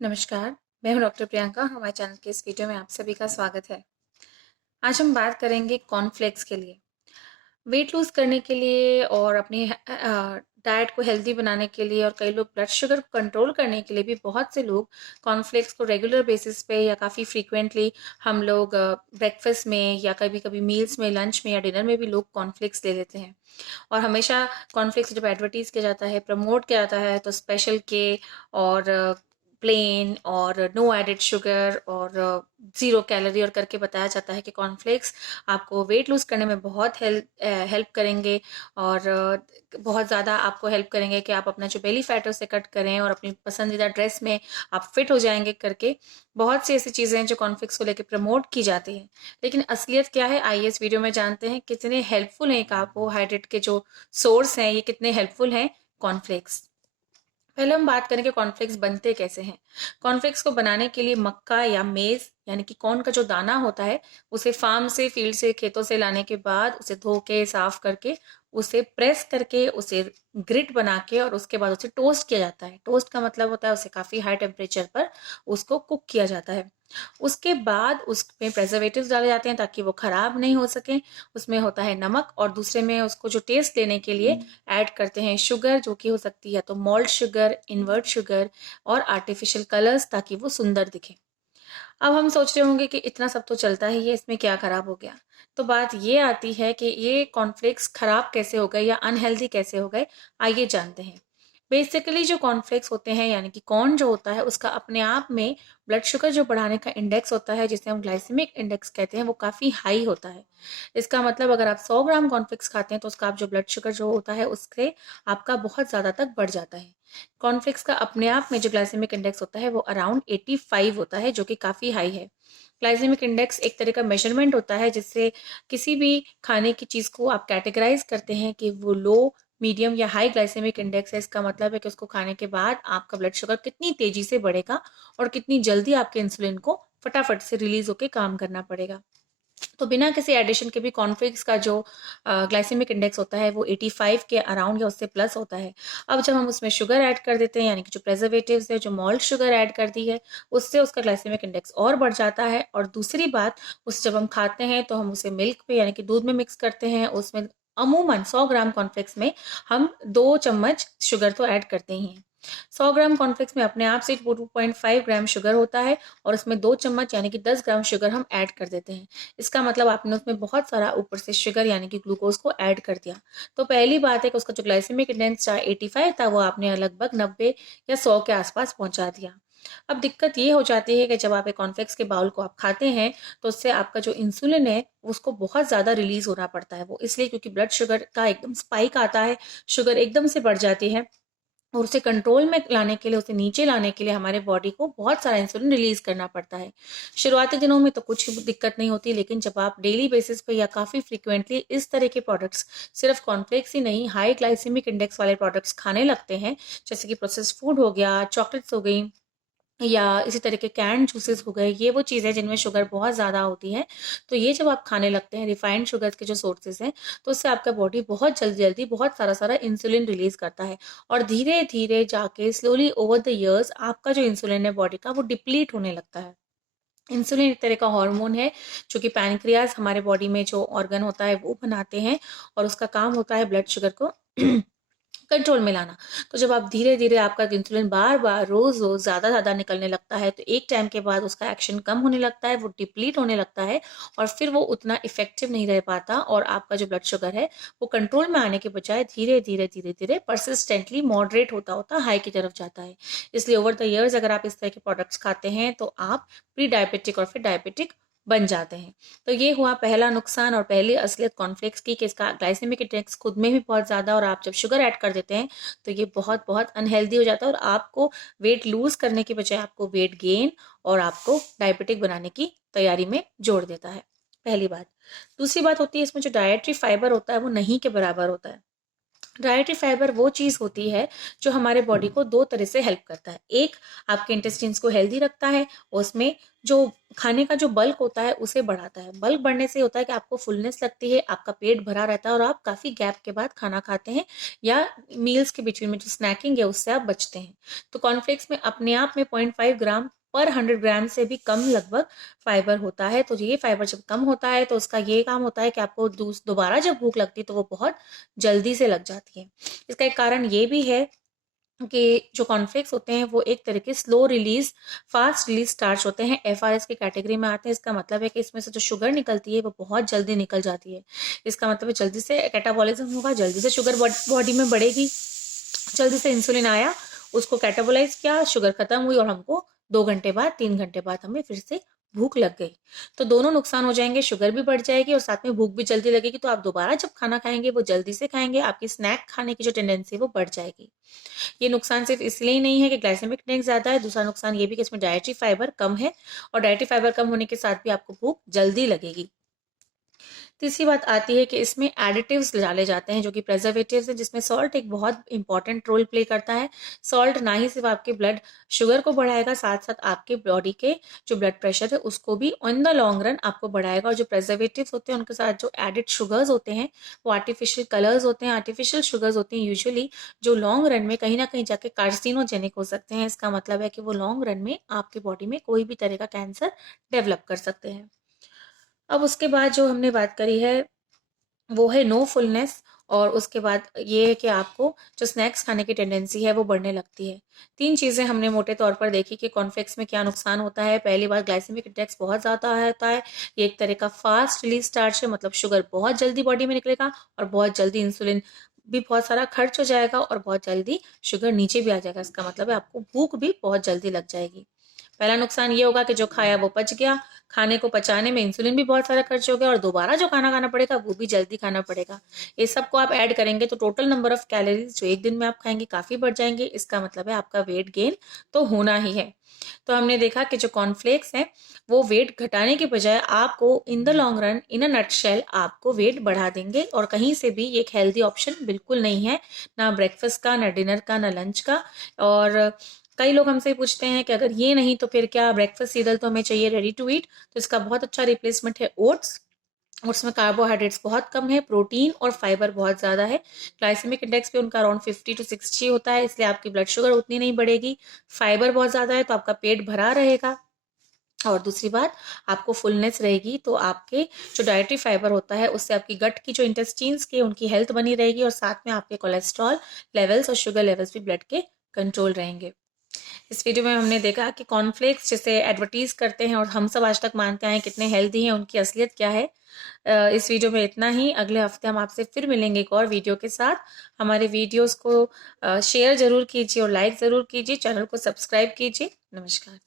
नमस्कार, मैं हूँ डॉक्टर प्रियंका। हमारे चैनल के इस वीडियो में आप सभी का स्वागत है। आज हम बात करेंगे कॉर्नफ्लेक्स के लिए। वेट लूज़ करने के लिए और अपनी डाइट को हेल्दी बनाने के लिए और कई लोग ब्लड शुगर को कंट्रोल करने के लिए भी बहुत से लोग कॉर्नफ्लेक्स को रेगुलर बेसिस पे या काफ़ी फ्रीक्वेंटली हम लोग ब्रेकफास्ट में या कभी-कभी मील्स में, लंच में या डिनर में भी लोग कॉर्नफ्लेक्स ले लेते हैं। और हमेशा कॉर्नफ्लेक्स जब एडवर्टाइज़ किया जाता है, प्रमोट किया जाता है तो स्पेशल के और प्लेन और नो एडेड शुगर और ज़ीरो कैलोरी और करके बताया जाता है कि कॉर्नफ्लेक्स आपको वेट लूज़ करने में बहुत हेल्प करेंगे और बहुत ज़्यादा आपको हेल्प करेंगे कि आप अपना जो बेली फैट है उसे कट करें और अपनी पसंदीदा ड्रेस में आप फिट हो जाएंगे करके बहुत सी ऐसी चीज़ें हैं जो कॉर्नफ्लेक्स को लेकर प्रमोट की जाती हैं। लेकिन असलियत क्या है, आइए इस वीडियो में जानते हैं कितने हेल्पफुल हैं कार्बोहाइड्रेट के जो सोर्स हैं, ये कितने हेल्पफुल हैं कॉर्नफ्लेक्स। पहले हम बात करेंगे कॉर्नफ्लेक्स बनते कैसे हैं। कॉर्नफ्लेक्स को बनाने के लिए मक्का या मेज यानी कि कॉर्न का जो दाना होता है उसे फार्म से, फील्ड से, खेतों से लाने के बाद उसे धो के साफ करके उसे प्रेस करके उसे ग्रिट बना के और उसके बाद उसे टोस्ट किया जाता है। टोस्ट का मतलब होता है उसे काफी हाई टेम्परेचर पर उसको कुक किया जाता है। उसके बाद उसमें प्रेजर्वेटिव्स डाले जाते हैं ताकि वो खराब नहीं हो सके। उसमें होता है नमक और दूसरे में उसको जो टेस्ट लेने के लिए ऐड करते हैं शुगर, जो कि हो सकती है तो मॉल्ट शुगर, इन्वर्ट शुगर और आर्टिफिशियल कलर्स, ताकि वो सुंदर दिखे। अब हम सोच रहे होंगे कि इतना सब तो चलता ही है, इसमें क्या खराब हो गया। तो बात ये आती है कि ये कॉर्नफ्लेक्स खराब कैसे हो गए या अनहेल्दी कैसे हो गए। आइए जानते हैं। बेसिकली जो कॉर्नफ्लेक्स होते हैं यानी कि कॉर्न जो होता है उसका अपने आप में ब्लड शुगर जो बढ़ाने का इंडेक्स होता है, जिसे हम ग्लाइसेमिक इंडेक्स कहते हैं, वो काफ़ी हाई होता है। इसका मतलब अगर आप 100 ग्राम कॉर्नफ्लेक्स खाते हैं तो उसका आप जो ब्लड शुगर जो होता है उससे आपका बहुत ज़्यादा तक बढ़ जाता है। कॉर्नफ्लेक्स का अपने आप में जो ग्लाइसेमिक इंडेक्स होता है वो अराउंड 85 होता है, जो कि काफ़ी हाई है। ग्लाइसेमिक इंडेक्स एक तरह का मेजरमेंट होता है जिससे किसी भी खाने की चीज़ को आप कैटेगराइज करते हैं कि वो लो, मीडियम या हाई ग्लाइसेमिक इंडेक्स है। इसका मतलब है कि उसको खाने के बाद आपका ब्लड शुगर कितनी तेजी से बढ़ेगा और कितनी जल्दी आपके इंसुलिन को फटाफट से रिलीज होकर काम करना पड़ेगा। तो बिना किसी एडिशन के भी कॉर्नफ्लेक्स का जो ग्लाइसेमिक इंडेक्स होता है वो 85 के अराउंड या उससे प्लस होता है। अब जब हम उसमें शुगर ऐड कर देते हैं यानी कि जो प्रेजर्वेटिव्स है, जो मॉल्ट शुगर ऐड कर दी है, उससे उसका ग्लाइसेमिक इंडेक्स और बढ़ जाता है। और दूसरी बात, उसे जब हम खाते हैं तो हम उसे मिल्क पे यानी कि दूध में मिक्स करते हैं। उसमें अमूमन 100 ग्राम कॉर्नफ्लेक्स में हम 2 चम्मच शुगर तो ऐड करते ही हैं। 100 ग्राम कॉर्नफ्लेक्स में अपने आप से 2.5 ग्राम शुगर होता है और उसमें 2 चम्मच यानी कि 10 ग्राम शुगर हम ऐड कर देते हैं। इसका मतलब आपने उसमें बहुत सारा ऊपर से शुगर यानी कि ग्लूकोज को ऐड कर दिया। तो पहली बात है कि उसका जो ग्लाइसेमिक इंडेक्स 85 था वो आपने लगभग 90 या 100 के आसपास पहुंचा दिया। अब दिक्कत ये हो जाती है कि जब आप एक कॉर्नफ्लेक्स के बाउल को आप खाते हैं तो उससे आपका जो इंसुलिन है उसको बहुत ज़्यादा रिलीज होना पड़ता है। वो इसलिए क्योंकि ब्लड शुगर का एकदम स्पाइक आता है, शुगर एकदम से बढ़ जाती है और उसे कंट्रोल में लाने के लिए, उसे नीचे लाने के लिए हमारे बॉडी को बहुत सारा इंसुलिन रिलीज करना पड़ता है। शुरुआती दिनों में तो कुछ दिक्कत नहीं होती, लेकिन जब आप डेली बेसिस पे या काफ़ी फ्रीक्वेंटली इस तरह के प्रोडक्ट्स, सिर्फ कॉर्नफ्लेक्स ही नहीं, हाई ग्लाइसेमिक इंडेक्स वाले प्रोडक्ट्स खाने लगते हैं, जैसे कि प्रोसेस्ड फूड हो गया, चॉकलेट्स हो गई या इसी तरह के कैंड जूसेस हो गए, ये वो चीज़ें जिनमें शुगर बहुत ज़्यादा होती है। तो ये जब आप खाने लगते हैं, रिफाइंड शुगर के जो सोर्सेज हैं, तो उससे आपका बॉडी बहुत जल्दी जल्दी बहुत सारा सारा इंसुलिन रिलीज करता है और धीरे धीरे जाके स्लोली ओवर द ईयर्स आपका जो इंसुलिन है बॉडी का वो डिप्लीट होने लगता है। इंसुलिन एक तरह का हार्मोन है जो कि पैनक्रियाज, हमारे बॉडी में जो ऑर्गन होता है वो बनाते हैं और उसका काम होता है ब्लड शुगर को कंट्रोल में लाना। तो जब आप धीरे-धीरे आपका इंसुलिन बार-बार रोज़-रोज़ ज़्यादा-ज़्यादा निकलने लगता है, तो एक टाइम के बाद उसका एक्शन कम होने लगता है, वो डिप्लीट होने लगता है और फिर वो उतना इफ़ेक्टिव नहीं रह पाता और आपका जो ब्लड शुगर है, वो कंट्रोल में आने के बजाय धीरे-धीरे, धीरे-धीरे पर्सिस्टेंटली मॉडरेट होता-होता हाई की तरफ जाता है। इसलिए ओवर द ईयर्स अगर आप इस तरह के प्रोडक्ट्स खाते हैं, तो आप प्री डायबिटिक और फिर डायबिटिक बन जाते हैं। तो ये हुआ पहला नुकसान और पहली असलियत कॉर्नफ्लेक्स की कि इसका ग्लाइसेमिक इंडेक्स खुद में भी बहुत ज़्यादा, और आप जब शुगर ऐड कर देते हैं तो ये बहुत बहुत अनहेल्दी हो जाता है और आपको वेट लूज करने के बजाय आपको वेट गेन और आपको डायबिटिक बनाने की तैयारी में जोड़ देता है। पहली बात। दूसरी बात होती है इसमें जो डायट्री फाइबर होता है वो नहीं के बराबर होता है। डाइटरी फाइबर वो चीज़ होती है जो हमारे बॉडी को 2 तरह से हेल्प करता है। एक, आपके इंटेस्टाइन्स को हेल्दी रखता है, उसमें जो खाने का जो बल्क होता है उसे बढ़ाता है। बल्क बढ़ने से होता है कि आपको फुलनेस लगती है, आपका पेट भरा रहता है और आप काफ़ी गैप के बाद खाना खाते हैं या मील्स के बीच में जो स्नैकिंग है उससे आप बचते हैं। तो कॉर्नफ्लेक्स में अपने आप में 0.5 ग्राम पर 100 ग्राम से भी कम लगभग फाइबर होता है। तो ये फाइबर जब कम होता है तो उसका ये काम होता है कि आपको दोबारा जब भूख लगती है तो वो बहुत जल्दी से लग जाती है। इसका एक कारण ये भी है कि जो कॉर्नफ्लेक्स होते हैं वो एक तरह के slow release fast release starch होते हैं, एफआरएस की कैटेगरी में आते हैं। इसका मतलब है कि इसमें से जो शुगर निकलती है वो बहुत जल्दी निकल जाती है। इसका मतलब है जल्दी से कैटाबॉलिज्म होगा, जल्दी से शुगर बॉडी में बढ़ेगी, जल्दी से इंसुलिन आया, उसको कैटाबोलाइज किया, शुगर खत्म हुई और हमको 2 घंटे बाद 3 घंटे बाद हमें फिर से भूख लग गई। तो दोनों नुकसान हो जाएंगे, शुगर भी बढ़ जाएगी और साथ में भूख भी जल्दी लगेगी। तो आप दोबारा जब खाना खाएंगे वो जल्दी से खाएंगे, आपकी स्नैक खाने की जो टेंडेंसी है वो बढ़ जाएगी। ये नुकसान सिर्फ इसलिए ही नहीं है कि ग्लाइसेमिक इंडेक्स ज्यादा है, दूसरा नुकसान ये भी कि इसमें डाइटरी फाइबर कम है और डाइटरी फाइबर कम होने के साथ भी आपको भूख जल्दी लगेगी। तीसरी बात आती है कि इसमें एडिटिव्स डाले जाते हैं जो कि प्रेजर्वेटिव्स हैं, जिसमें सॉल्ट एक बहुत इंपॉर्टेंट रोल प्ले करता है। सॉल्ट ना ही सिर्फ आपके ब्लड शुगर को बढ़ाएगा, साथ साथ आपके बॉडी के जो ब्लड प्रेशर है उसको भी इन द लॉन्ग रन आपको बढ़ाएगा। और जो प्रेजर्वेटिव्स होते हैं उनके साथ जो एडिड शुगर्स होते हैं वो आर्टिफिशियल कलर्स होते हैं, आर्टिफिशियल शुगर्स होते हैं यूजुअली, जो लॉन्ग रन में कहीं ना कहीं जाके कार्सिनोजेनिक हो सकते हैं। इसका मतलब है कि वो लॉन्ग रन में आपकी बॉडी में कोई भी तरह का कैंसर डेवलप कर सकते हैं। अब उसके बाद जो हमने बात करी है वो है नो फुलनेस, और उसके बाद ये है कि आपको जो स्नैक्स खाने की टेंडेंसी है वो बढ़ने लगती है। 3 चीज़ें हमने मोटे तौर पर देखी कि कॉर्नफ्लेक्स में क्या नुकसान होता है। पहली बात, ग्लाइसेमिक इंडेक्स बहुत ज़्यादा होता है। ये एक तरह का फास्ट रिलीज स्टार्च है, मतलब शुगर बहुत जल्दी बॉडी में निकलेगा और बहुत जल्दी इंसुलिन भी बहुत सारा खर्च हो जाएगा और बहुत जल्दी शुगर नीचे भी आ जाएगा। इसका मतलब है आपको भूख भी बहुत जल्दी लग जाएगी। पहला नुकसान ये होगा कि जो खाया वो पच गया, खाने को पचाने में इंसुलिन भी बहुत सारा खर्च हो गया और दोबारा जो खाना खाना पड़ेगा वो भी जल्दी खाना पड़ेगा। ये सब को आप ऐड करेंगे तो टोटल नंबर ऑफ कैलोरीज जो एक दिन में आप खाएंगे काफी बढ़ जाएंगे। इसका मतलब है आपका वेट गेन तो होना ही है। तो हमने देखा कि जो कॉर्नफ्लेक्स है वो वेट घटाने के बजाय आपको in the long run, in a nutshell, आपको वेट बढ़ा देंगे। और कहीं से भी ये एक हेल्दी ऑप्शन बिल्कुल नहीं है, ना ब्रेकफास्ट का, ना डिनर का, ना लंच का। और कई लोग हमसे पूछते हैं कि अगर ये नहीं तो फिर क्या, ब्रेकफास्ट सीरियल तो हमें चाहिए रेडी टू ईट। तो इसका बहुत अच्छा रिप्लेसमेंट है ओट्स। ओट्स में कार्बोहाइड्रेट्स बहुत कम है, प्रोटीन और फाइबर बहुत ज़्यादा है। ग्लाइसेमिक इंडेक्स भी उनका अराउंड 50 to 60 होता है, इसलिए आपकी ब्लड शुगर उतनी नहीं बढ़ेगी। फाइबर बहुत ज़्यादा है तो आपका पेट भरा रहेगा। और दूसरी बात, आपको फुलनेस रहेगी। तो आपके जो डाइटरी फाइबर होता है उससे आपकी गट की जो इंटेस्टीन्स की उनकी हेल्थ बनी रहेगी और साथ में आपके कोलेस्ट्रॉल लेवल्स और शुगर लेवल्स भी ब्लड के कंट्रोल रहेंगे। इस वीडियो में हमने देखा कि कॉर्नफ्लेक्स जिसे एडवर्टीज करते हैं और हम सब आज तक मानते हैं कितने हेल्दी हैं, उनकी असलियत क्या है। इस वीडियो में इतना ही। अगले हफ्ते हम आपसे फिर मिलेंगे एक और वीडियो के साथ। हमारे वीडियोस को शेयर जरूर कीजिए और लाइक जरूर कीजिए, चैनल को सब्सक्राइब कीजिए। नमस्कार।